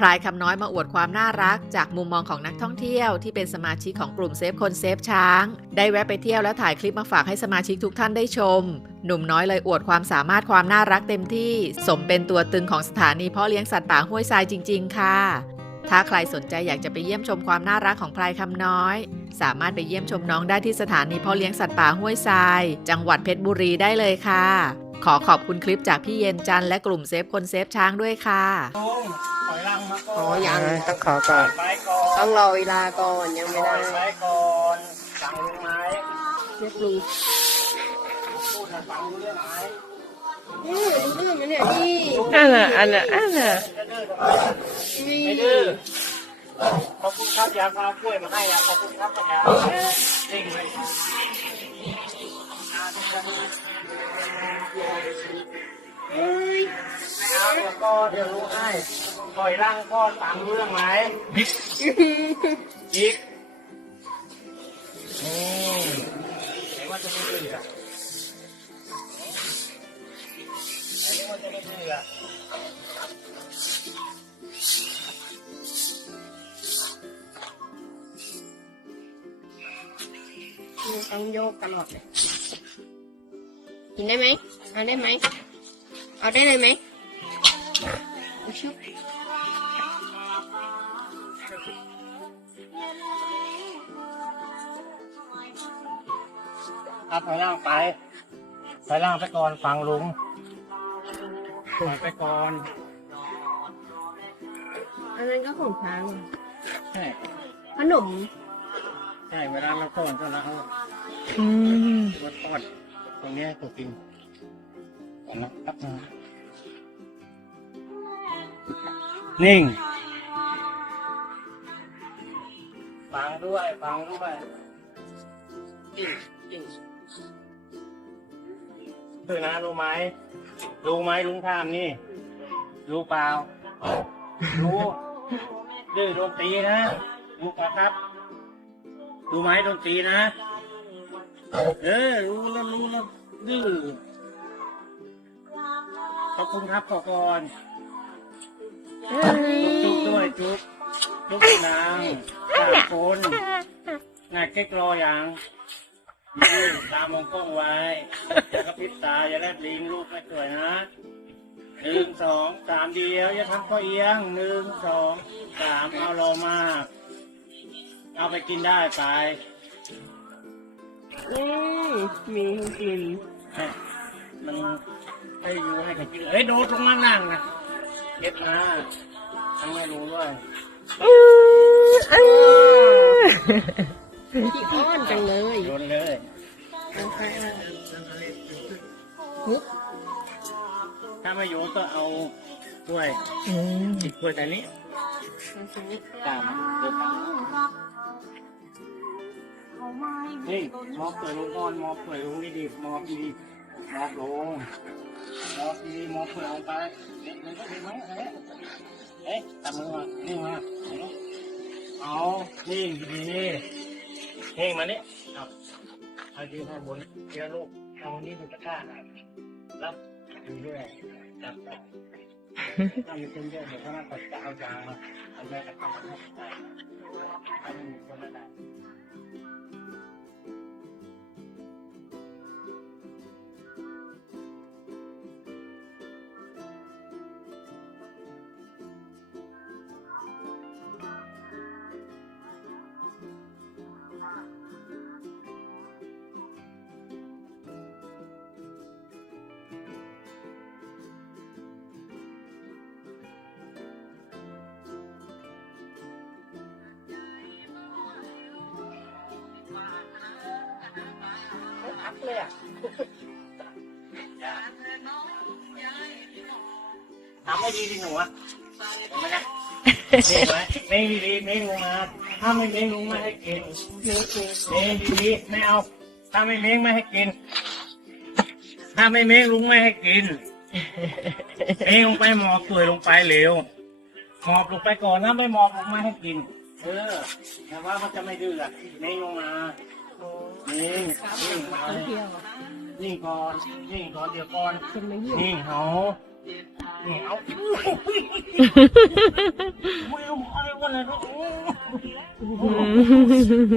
พลายคำน้อยมาอวดความน่ารัก จากมุมมองของนักท่องเที่ยวที่เป็นสมาชิกของกลุ่มเซฟคนเซฟช้าง ได้แวะไปเที่ยวและถ่ายคลิปมาฝากให้สมาชิกทุกท่านได้ชม หนุ่มน้อยเลยอวดความสามารถความน่ารักเต็มที่ สมเป็นตัวตึงของสถานีเพาะเลี้ยงสัตว์ป่าห้วยทรายจริง ๆ ค่ะ ถ้าใครสนใจอยากจะไปเยี่ยมชมความน่ารักของพลายคำน้อย สามารถไปเยี่ยมชมน้องได้ที่สถานีเพาะเลี้ยงสัตว์ป่าห้วยทราย จังหวัดเพชรบุรีได้เลยค่ะ ขอขอบคุณคลิปจากพี่เย็นจันทร์และกลุ่มเซฟคนเซฟช้างด้วยค่ะ ยหลังมาก่อนอ๋อยังต้องขอก่อนไปก่อนต้องรอเวลาก่อนยังไม่ได้ไปก่อนสั่งรู้ไหมเรียกลุงพูดนะฟังรู้เรื่องไหมนี่รู้เรื่องไหมเนี่ยนี่อันน่ะอันน่ะอันน่ะจะดื้อทำไมไม่ดื้อขอบคุณครับยาพากล้วยมาให้อะขอบคุณครับยาจริงเลยไม่เอาแล้ว ก็เดี๋ยวรู้ให้ถอยหล่างก็ฟังรู้เรื่องไหมอีกนี่ไหนว่าจะไม่ดื้อะไหนว่าจะไม่ดื้ออะต้องโยกตลอดเลยกินได้ไหมเอาได้ไหม เอาได้เลยไหมเอาชุบเอาถอยล่างไปถอยล่างไปก่อนฟังลุงถอยไปก่อนอันนั้นก็ของช้างใช่ขนมใช่เวลาเราต้อนก็เราอืมวัดต้อนตรงเนี้ยตัวจริงก่อนนะครับ นิ่ง ฟังด้วย ฟังด้วยนิ่งนิ่งคือนะรู้ไหม รู้ไหมลุงทามนี่ รู้เปล่า รู้ดื้อโดนตีนะรู้เปล่าครับ รู้ไหมโดนตีนะ เออ รู้แล้วรู้แล้วดื้อขอบคุณครับขอก่อน จุ๊บด้วยจุ๊บจุ๊บนางสามคนงานเก๊กรออย่างยืนตามองกล้องไว้อย่ากระพริบตาอย่าแลบลิ้นลูกไม่สวยนะหนึ่งสองสามเดียว อย่าทำข้อเอียงหนึ่งสองสามเอารอมากเอาไปกินได้ไปอืมมีให้กินให้มันให้อยู่ให้เขากินเอ้ยโดดลงล่างนั่งนะ เก็บมาทั้งไม่รู้ด้วยอืมอืมขี้อ้อนจังเลยโดนเลยเอาไปเอาฮึบถ้าไม่อยู่ก็เอาถ้วยอืมติดถ้วยแต่นี้ตามเดินตามนี่มอบเปิดลงก่อนมอบเปิดลงดีๆมอบดีๆ มอบลงมอบดีมอบเปิดลงไปเด็กมันก็เด็กมั้งเอ๊ะเอ๊ะตามมือมานี่มาเอานี่ดีเฮงมานี่เอาเอายืนข้างบนเดี๋ยวลูกเอานนี้ดูตะกร้าน่อยรับดูด้วยจับได้ถ้ามีคนเยอะเดี๋ยวเขาน่าจะเอายามาเอาแม่กระทำมาให้ได้ถ้าไม่มีคนละได้ เลยอะทำให้ดีดิหนูอะเห็นไหมนะเห็นไหมไม่ดีๆไม่ลงมาถ้าไม่เม้งลงไม่ให้กินเม้งดีๆไม่เอา ถ้าไม่เม้งไม่ให้กิน ถ้าไม่เม้งลุงไม่ให้กินเม้งลงไปหมอบสวยลงไปเร็วหมอบลงไปก่อนนะไม่หมอบลงไม่ให้กิน เออแต่ว่ามันจะไม่ดื้ออะเม้งลงมา นี่นี่นี่ก่อนนี่ก่อนเดี๋ยวก่อนนี่เขานี่เอาไม่รู้อะไรวะเนี่ย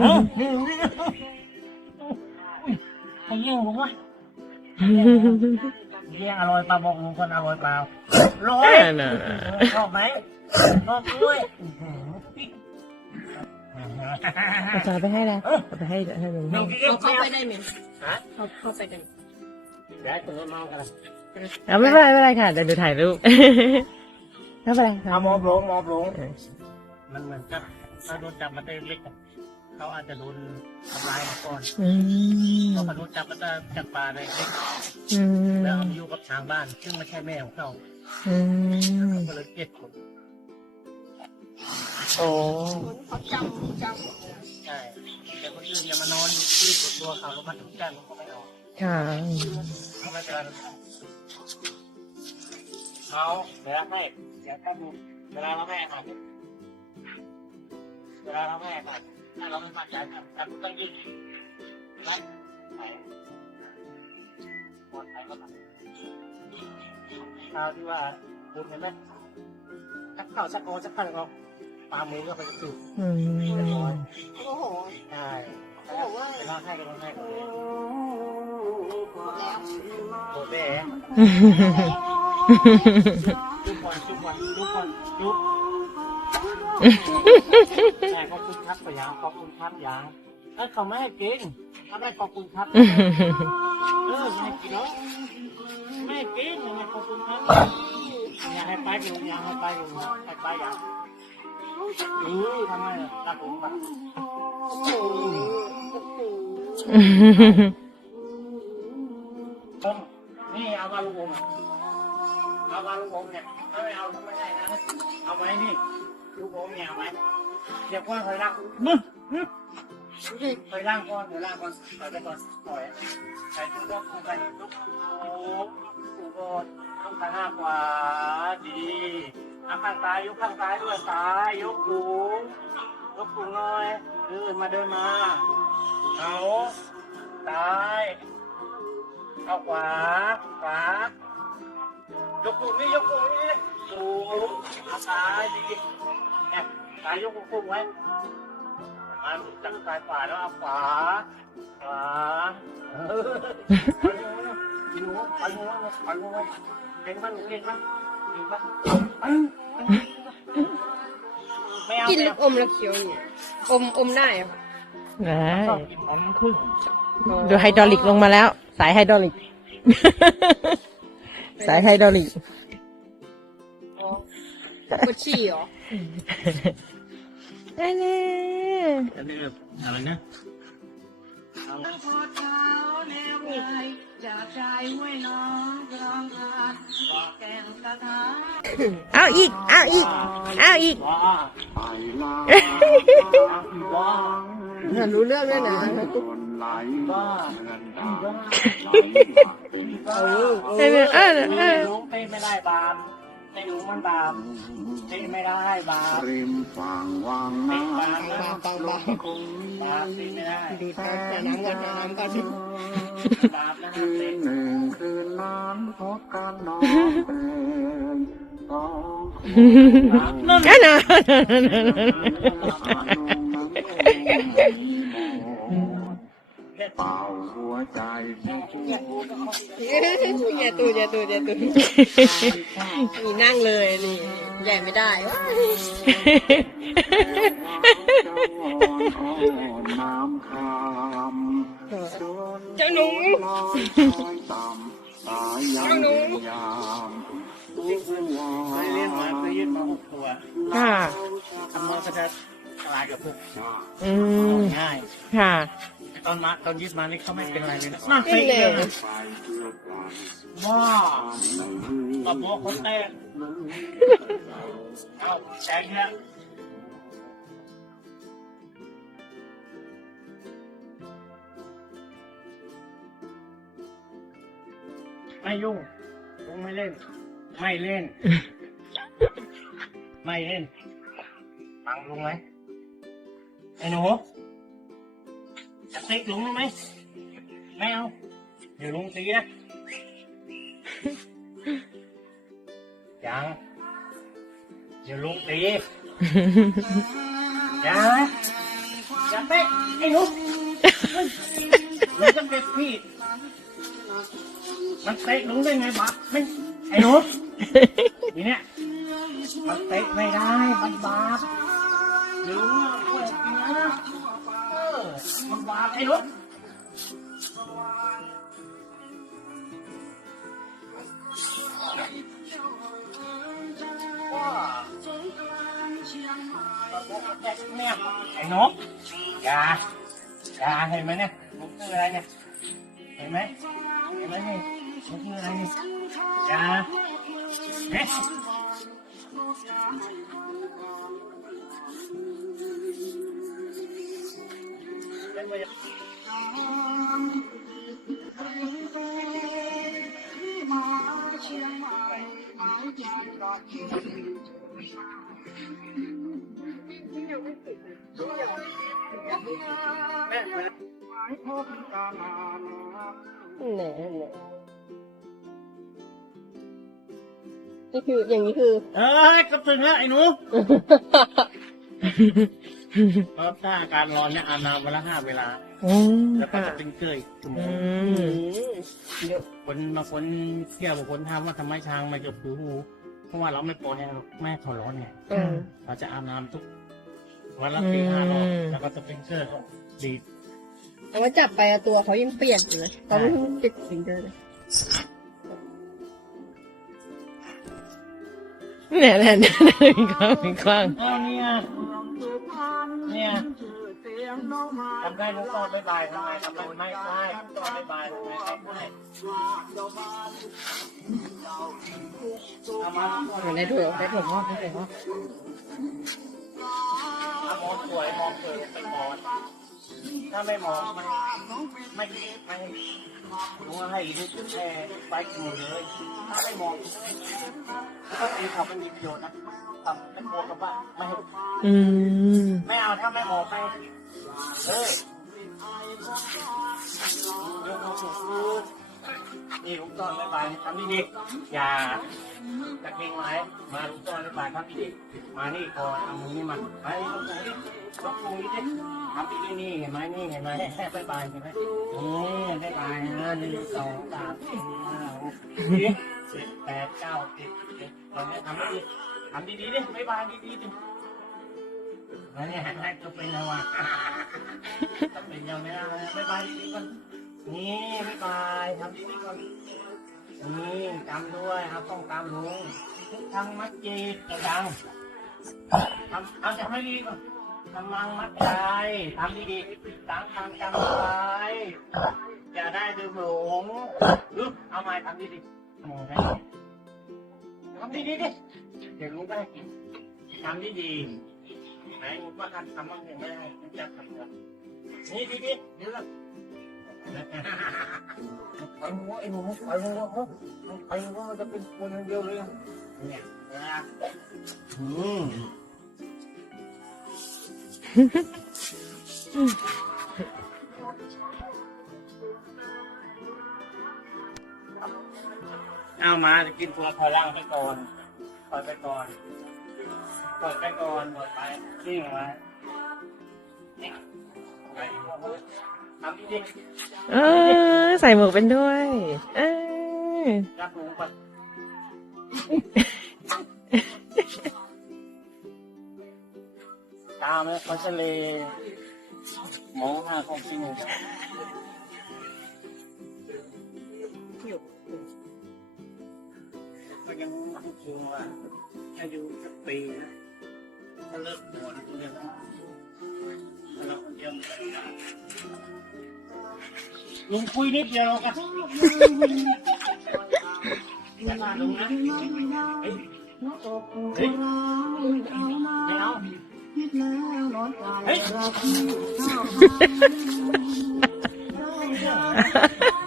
เอ้านี่นี่ขยิ่งผมวะเยี่ยงอร่อยเปลาบอกลุงคนอร่อยเปล่าร้อยชอบไหมชอบด้วยเอาจอยไปให้แล้วเอาไปให้ให้ลุงน้องเอาเข้าไปได้ไหมฮะเอาเข้าไปได้ไหมเดี๋ยวคุณเมากันเอาไม่เป็นไรไม่เป็นไรค่ะเดี๋ยวดูถ่ายรูปไม่เป็นไรค่ะเอามอบลงมอบลงมันเหมือนกับถ้าโดนจับมาเต้นเล็กเขาอาจจะโดนทำร้ายมาก่อนอืมเขามาโดนจับมาจากป่าในเล็กอืมแล้วเอามาอยู่กับทางบ้าน ซึ่งไม่ใช่แม่ของเขาอืมก็เลยเกลียดคน โอ้เขาจำจำใช่แต่คนอื่นอย่ามานอนที่ตัวเขาแล้วมันถึงกันมันก็ไม่ออกค่ะเขาไม่เป็นไรเขาเวลาให้เดี๋ยวถ้าดูเวลาเราให้อาหารเวลาเราให้อาหารถ้าเราไม่มั่นใจกันกันต้องยืดไล่ไปปลอดภัยก็มาคราที่ว่าดูเห็นไหมสักเข่าสักโอสักพันเรา ปามือก็ไปสูบอืมเรียบร้อยโอ้โหใช่เวลาให้ก็ต้องให้หมดแล้วโอเคทุกคนทุกคนทุกคนทุกแม่ขอบคุณครับไปยังขอบคุณครับยังเอ้ยเขาไม่ให้กินเขาไม่ขอบคุณครับ เออไม่ให้กินแล้วไม่ให้กินยังไงขอบคุณครับอยากให้ไปอยู่อยากให้ไปอยู่ให้ไปอยาก เออทำไมล่ะรักผมปะผมนี่เอามาลูกอมอะเอามาลูกอมเนี่ยถ้าไม่เอาก็ไม่ได้นะเอาไว้นี่ลูกอมเนี่ยเอาไว้เดี๋ยวก่อนคอยรักมึงคอยร่างก่อนคอยร่างก่อนคอยไปก่อนคอยใส่ทุกคนใส่ทุกคนทุกคน ข้างหน้าขวาดีเอาข้างซ้ายยกข้างซ้ายด้วยซ้ายยกหูยกหูหน่อยเดินมาเดินมาเอาซ้ายเอาขวาขวายกหูนี่ยกหูนี่หูเอาซ้ายดีเนี่ยซ้ายยกหูไว้มันจังซ้ายขวาแล้วเอาขวาขวาเออหนูไปหนูไปหนูเก่งมั้ยหนูเก่งมั้ยเก่งมั้ยไม่เอากินไม่ลูเอากอมแล้วเคี้ยวอยู่อมอมได้เหรอได้ชอบกินของพึ่งดูไฮดรอลิกลงมาแล้ว สายไฮดรอลิก สายไฮดรอลิกอ๋อปวดฉี่เหรอได้เลยอันนี้อะไรนะ เอาเอาอีก เอาอีก เอาอีกว้าว้ารู้เรื่องด้วยนะว้าเออเออเออลุงเต้ไม่ได้บาป เต้ลุงมันบาปเต้ไม่ได้บาปริมฝั่งวังเต้น้บาปนะเบาเบาำคงบาปเต้ไม่ได้ดูดน้ำน้ำก่อนน้ำก่อนบาปนะคืเต้นหนึ่งคืนนั้นพบกันน้องเป็นสองคนนั่นน่ะ เป่าหัวใจที่ชั่วอย่าตูอย่าตูอย่าตูนี่นั่งเลยนี่ใหญ่ไม่ได้จะวอนอ่อนน้ำคำเจ้าหนูลอยคอยต่ำสายยังยามตัววาเคยเลี้ยงมาเคยยึดมาหกตัวค่ะทำมาก็จะตายกับพวกง่ายค่ะ ตอนมาตอนยึดมานี่เขาไม่เป็นไรเลยนะขึ้นเลยไปเพื่อไปว้าในกระบอกคนแตกเอาแตกเนี่ยไม่ยุ่งลุงไม่เล่น ไม่เล่น ไม่เล่นฟังลุงไหมไอ้หนู จะติ๊กลุงได้ไหมไม่เอาเดี๋ยวลุงตีนะยังเดี๋ยวลุงตีอย่าอย่าเตะไอ้หนูลุงจะเตะพี่มันเตะลุงได้ไงบาปไม่ไอ้หนูทีเนี้ยมันเตะไม่ได้มันบาปลุงอะปวดนะเออมันบาปไอ้หนูเนี่ยไอ้นกยายาเห็นไหมเนี่ยมันคืออะ ไรเนี่ยเห็นไหมเห็นไหมนี่มันคืออะไรนี่ แหน่แหน่นี่คืออย่างนี้คือ เอ้ยกระตึงแล้วไอ้หนู เพราะถ้าอาการร้อนเนี่ยอาบน้ำวันละห้าเวลา อืมแล้วก็ค่ะจะเป็นเกยสมอืองมคนบางคนเที่ยวบางคนถามว่าทำไมช้างไม่เจบหูหูเพราะว่าเราไม่ปล่อยให้แม่ให้เขาร้อนไงเออ เราจะอาบน้ำทุก วันละสี่ห้ารอบแล้วก็จะเป็นเกยก็ดีดแต่ว่าจับไปอะตัวเขายังเปียกอยู่เลยเขาไม่ติดสิงเดินเลยเนี่ยเนี่ยเนี่ยมีกว้างมีกว้างอ้าวเนี่ย เนี่ยทำได้ทุกตอนไม่บายทำไมทำไมไม่ได้ตอนไม่บายทำไมไม่ได้เอามาได้ถั่วได้ถั่วงอกได้ถั่วงอกมองสวยมองสวยเป็นมอง ถ้าไม่มองไม่ไม่ไม่รู้ว่าให้ดูแค่ไปกูเลย ถ้าไม่มองก็ตีเขาไม่มีประโยชน์นะทำไม่กลัวกับว่าไม่ให้อืมไม่เอาถ้าไม่มองไปเออ นี่ลุงต้อนไม่ไปทำดีๆอย่าตะเกียงไว้มาลุงต้อนไม่ไปทำดีๆมานี่ก่อนเอามือนี่มาไปลุงปูนี่ลุงปูนี่ดิทำดีๆนี่เห็นไหมนี่เห็นไหมแค่ไปไปเห็นไหมนี่ไปไปนะหนึ่งสองสามสี่ห้าหกเจ็ดแปดเก้าสิบเจ็ดตอนนี้ทำดีๆทำดีๆดิไม่บายดีๆดิแล้วเนี่ยให้ก็เป็นอะไรวะจะเป็นยังไงบ๊ายบายดีๆก่อน นี่บ๊ายบายทำดีๆก่อนนี่จำด้วยเอาต้องตามลุงทุกทางมัดจีจะดังทำเอาจะให้ดีก่อนทำมังมัดใจทำดีๆตั้งทางจำไว้อย่าได้ดื่มหลงลุกเอาใหม่ทำดีๆมองได้ทำดีๆดิเดี๋ยวลุงก็ให้ทำดีๆไหนมึงว่าการทำมันยังไงมึงจะทำกันนี่ดีดีเดี๋ยวละ ไอ้หนูไอ้หนูไอ้หนูไอ้หนูมันจะเป็นคนเดียวเลยเนี่ยอืมเอามาจะกินตัวพล่างไปก่อนปล่อยไปก่อนเปิดไปก่อนเปิดไปนิ่งไว้ เออ ใส่หมวกเป็นด้วย เออตามเลยเขาทะเลมองหาของจริงก็ยังพูดถึงว่าอายุสักปีนะถ้าเลิกหัวนะเรื่องแล้วเราเยี่ยม ลุงคุยนิดเดียวกันมาลุงนะเฮ้ยเฮ้ยไม่เอาเฮ้ย